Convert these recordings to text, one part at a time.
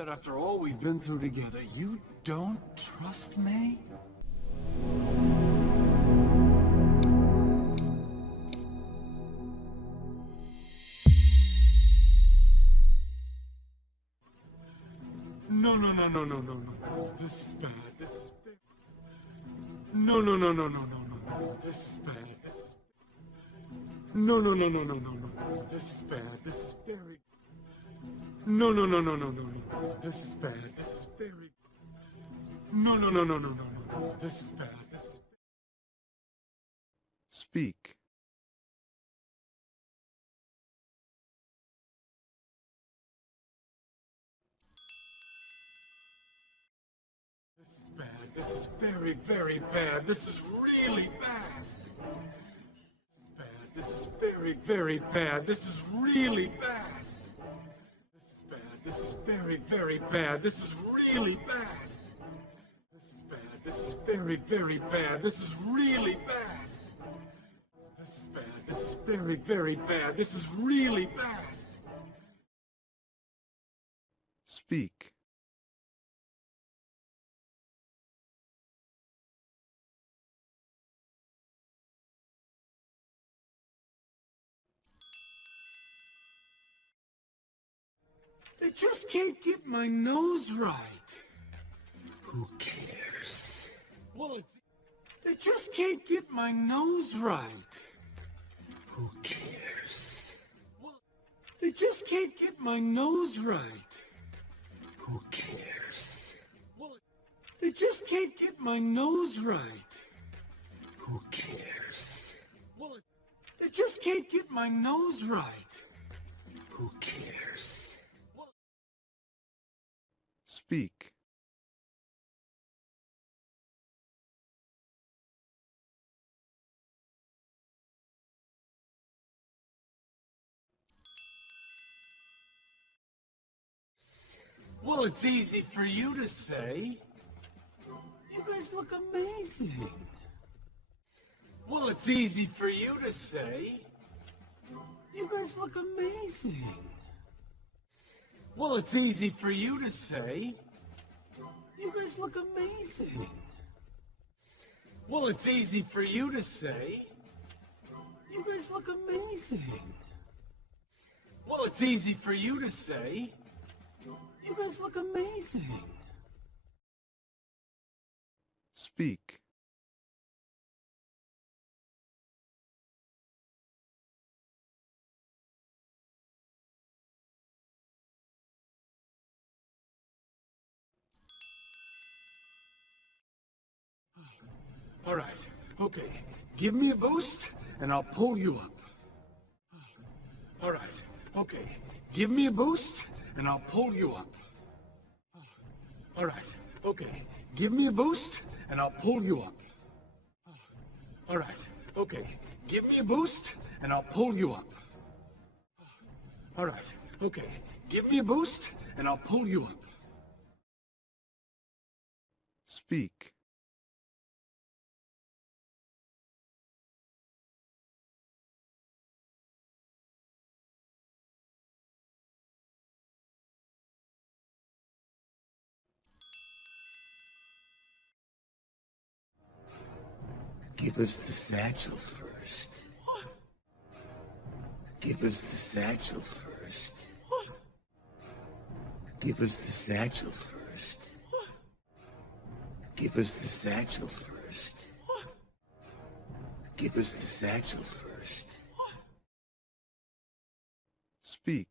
that after all we've been through together, you don't trust me? No. This is bad. This is bad. No. This is bad. This is... No. This is bad. This is very... No. This is bad. This is very... No. This is bad. This is... Speak. This is very, very bad. This is really bad. This is very, very bad. This is really bad. This is bad. This is very, very bad. This is really bad. This is bad. This is very, very bad. This is really bad. This is bad. This is very, very bad. This is really bad. Speak. They just can't get my nose right. Who cares? Well, they just can't get my nose right. Who cares? Well, they just can't get my nose right. Who cares? Well, they just can't get my nose right. Who cares? Well, they just can't get my nose right. Who cares? Speak. Well, it's easy for you to say. You guys look amazing. Well, it's easy for you to say. You guys look amazing. Well, it's easy for you to say. You guys look amazing. Well, it's easy for you to say. You guys look amazing. Well, it's easy for you to say. You guys look amazing. Speak. All right, okay. Give me a boost, and I'll pull you up. All right, okay. Give me a boost, and I'll pull you up. All right, okay. Give me a boost, and I'll pull you up. All right, okay. Give me a boost, and I'll pull you up. All right, okay. Give me a boost, and I'll pull you up. Speak. Give us the satchel first. What? Give us the satchel first. What? Give us the satchel first. What? Give us the satchel first. What? Give us the satchel first. What? Speak.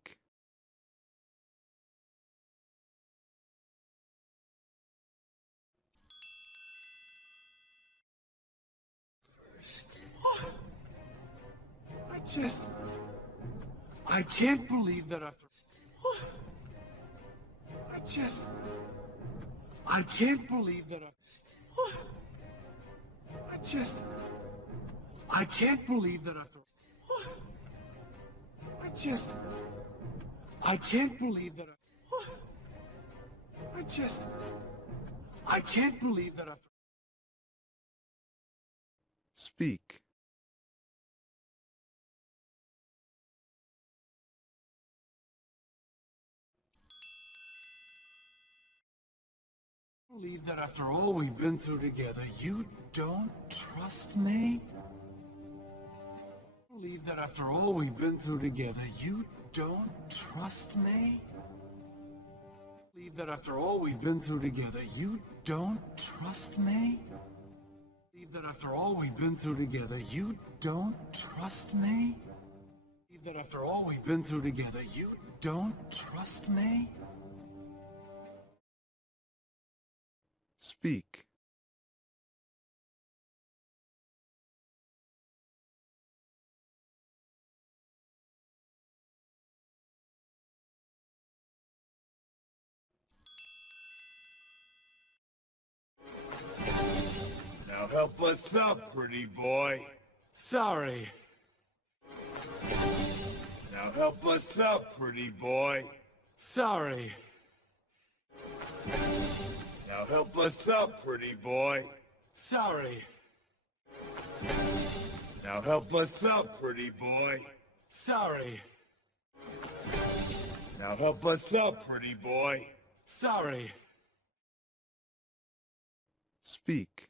I can't believe that after... I can't believe that after... I can't believe that after... I can't believe that after... I can't believe that after... Speak. Believe that after all we've been through together, you don't trust me? Believe that after all we've been through together, you don't trust me? Believe that after all we've been through together, you don't trust me? Believe that after all we've been through together, you don't trust me? Believe that after all we've been through together, you don't trust me? Speak. Now help us up, pretty boy. Sorry. Now help us up, pretty boy. Sorry. Now help us up, pretty boy. Sorry. Now help us up, pretty boy. Sorry. Now help us up, pretty boy. Sorry. Speak.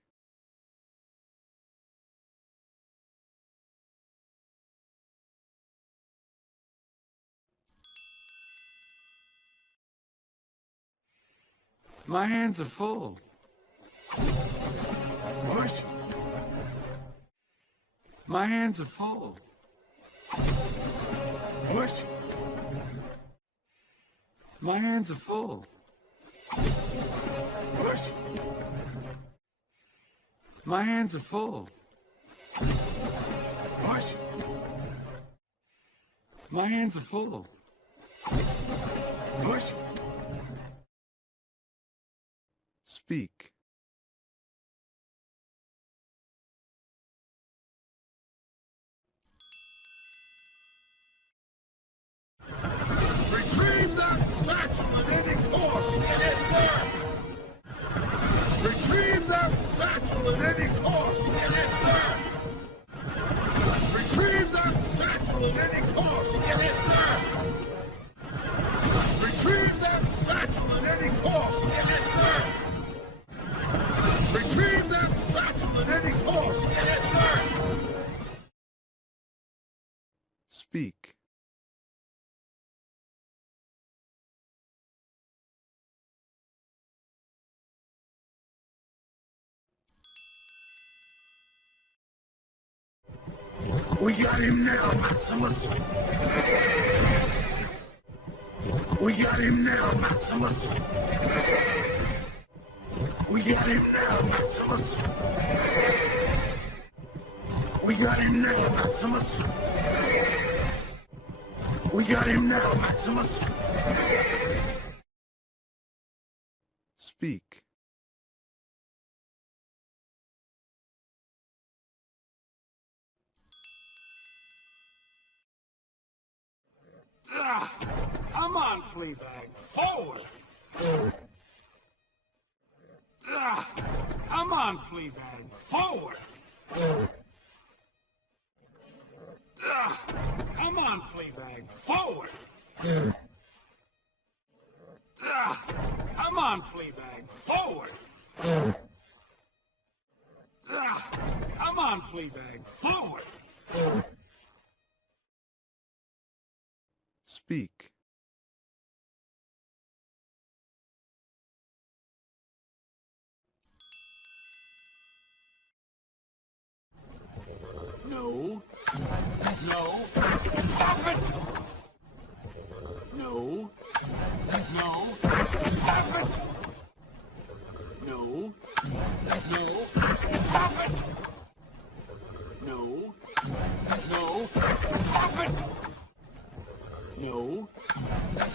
My hands are full. Push. My hands are full. Push. My hands are full. Push. My hands are full. Push. My hands are full. Push. Speak. Retrieve that satchel at any cost, get it there! Retrieve that satchel at any cost, get it there! Retrieve that satchel at any cost, get it there! Retrieve that satchel at any cost, get it there! Retrieve that satchel at any cost, get it there! Speak. We got him now, Maximus. We got him now, Maximus. We got him now, Maximus. We got him now, Maximus. We got him now, Maximus. Speak. Come on, Fleabag, forward! Come on, Fleabag, forward! Come on, Fleabag, forward! Come on, Fleabag, forward! Come on, Fleabag, forward! Speak. No. No. Stop it! No. No. Stop it! No. No. Stop it! No. No. Stop it! No.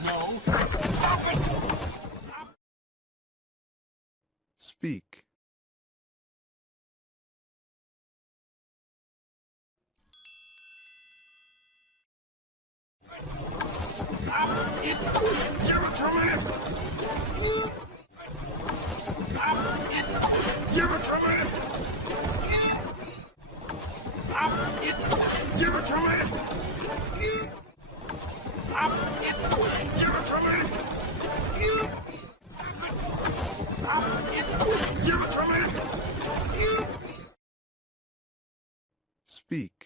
No. Stop it! Stop. Speak. Stop it! You're a traumatic! Stop it! You're a traumatic! Stop it! You're a traumatic! Stop it! You're a traumatic! Stop it! speak,